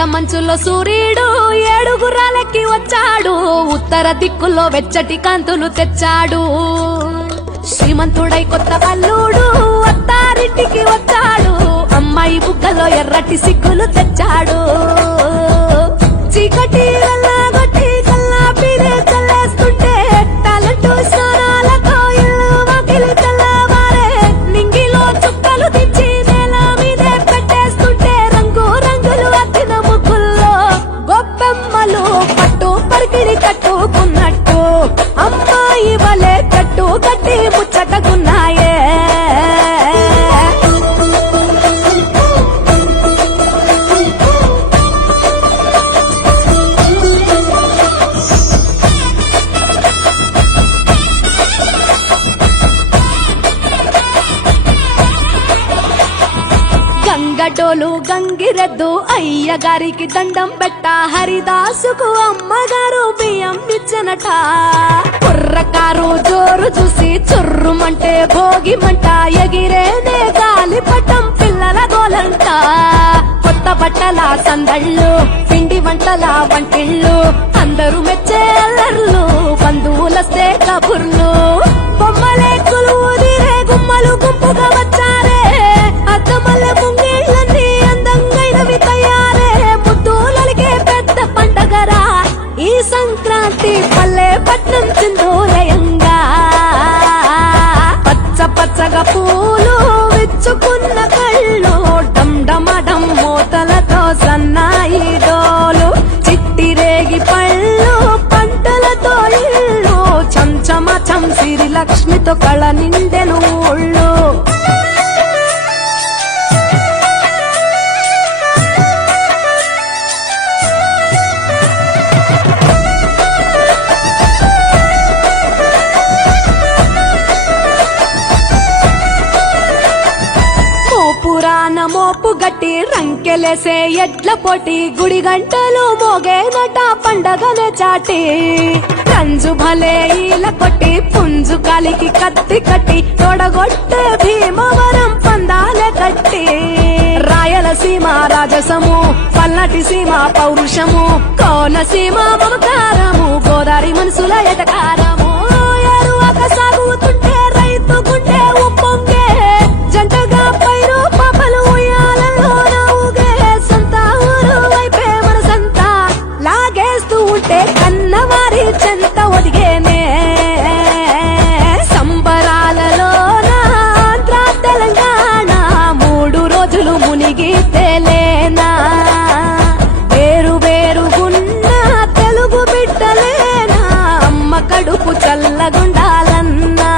హేమంత మంచులో సూర్యుడు ఏడుగురాలెక్కి వచ్చాడు. ఉత్తర దిక్కులో వెచ్చటి కాంతులు తెచ్చాడు. శ్రీమంతుడై కొత్త అల్లుడు అత్తారింటికి వచ్చాడు. అమ్మాయి బుగ్గలో ఎర్రటి సిగ్గులు తెచ్చాడు. చీకటి వెళ్ళగొట్టి కల్లా పీరే చల్లేస్తుంటే టాలెంటు స్నానాలతో ఇల్లు వాకిలి తెల్లవారే. నింగిలో చుక్కలు తెచ్చి నేల మీదే పెట్టేస్తుంటే రంగు రంగులు అద్దిన ముగ్గుల్లో గొప్పెమ్మలు పట్టు పరికిడి కట్టుకున్నట్టు అమ్మాయి వలె కట్టు కట్టి ముచ్చటకున్నాయే. గంగడోలు గంగిరెద్దు అయ్యగారికి దండం పెట్ట. హరిదాసుకు అమ్మగారు బియ్యం ఇచ్చనట. కుర్రకారు జోరు చూసి చుర్రుమంటే భోగిమంట. ఎగిరేనే గాలిపటం పిల్లల గోలంట. కొత్త బట్టల సందళ్ళు పిండి వంటల వంటిళ్ళు అందరూ మెచ్చే అల్లర్లు బంధువులస్తే కబుర్లు. బొమ్మలే కొలువుదిరే గుమ్మలు గుంపుగా వచ్చారే. అద్దమల్లె ముంగిళ్ళన్నీ అందంగైనవి తయారే. ముద్దులకే పెద్ద పండగరా ఈ సంక్రాంతి పల్లె పట్నం సింధూరయంగా. పచ్చ పచ్చగా పూలు విచ్చుకున్న కళ్ళు డమ్ మూతలతో సన్నాయి డోలు. చిట్టిరేగి పళ్ళు పంటలతో ఇళ్ళు చంచమ చం సిరి లక్ష్మితో కళ నిండెను ఊళ్ళు. మోపు గట్టి రంకెలేసే ఎడ్ల పోటీ. గుడి గంటలు మోగేనట పండగనే చాటి. రంజు భలే ఈల కొట్టి పుంజు కాలికి కత్తి కట్టి తొడగొట్టే భీమవరం పందాలే కట్టి. రాయలసీమ రాజసము పల్నాటి సీమ పౌరుషము కోనసీమ మమకారము గోదావరి మనసుల ఎటకారము. ఎరువక సాగుతుంటే రైతు గుండె ఉప్పొంగే. జంటగా పైరు పాపలు ఉయ్యాలలో నవ్వుగే. సొంత ఊరు వైపే మనసంతా లాగేస్తూ ఉంటే కన్నవారి చెంత ఒదిగేనే. సంబరాలలోన ఆంధ్ర తెలంగాణ 3 రోజులు మునిగి తేలేనా. వేరు వేరుగున్న తెలుగు బిడ్డలేనా అమ్మ కడుపు చల్లగుండాలన్నా.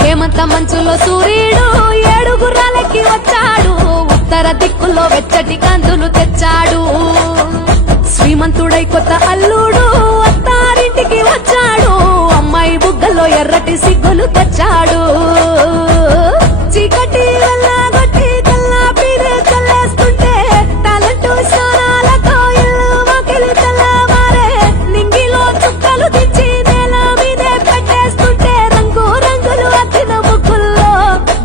హేమంత మంచులో సూర్యుడు ఏడుగురాలెక్కి వచ్చాడు. ఉత్తర దిక్కులో వెచ్చటి కాంతులు తెచ్చాడు. శ్రీమంతుడై కొత్త అల్లుడు అత్తారింటికి వచ్చాడు. అమ్మాయి బుగ్గలో ఎర్రటి సిగ్గులు తెచ్చాడు. చీకటి వెళ్ళగొట్టి కల్లా పీరే చల్లేస్తుంటే టాలెంటు స్నానాలతో ఇల్లు వాకిలి తెల్లవారే. నింగిలో చుక్కలు తెచ్చి నేల మీదే పెట్టేస్తుంటే రంగు రంగులు అద్దిన ముగ్గుల్లో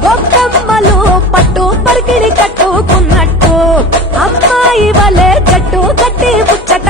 గొప్పమ్మలు పట్టు పరికిడి కట్టుకున్నట్టు అమ్మాయి వలె జట్టు కట్టి ముచ్చట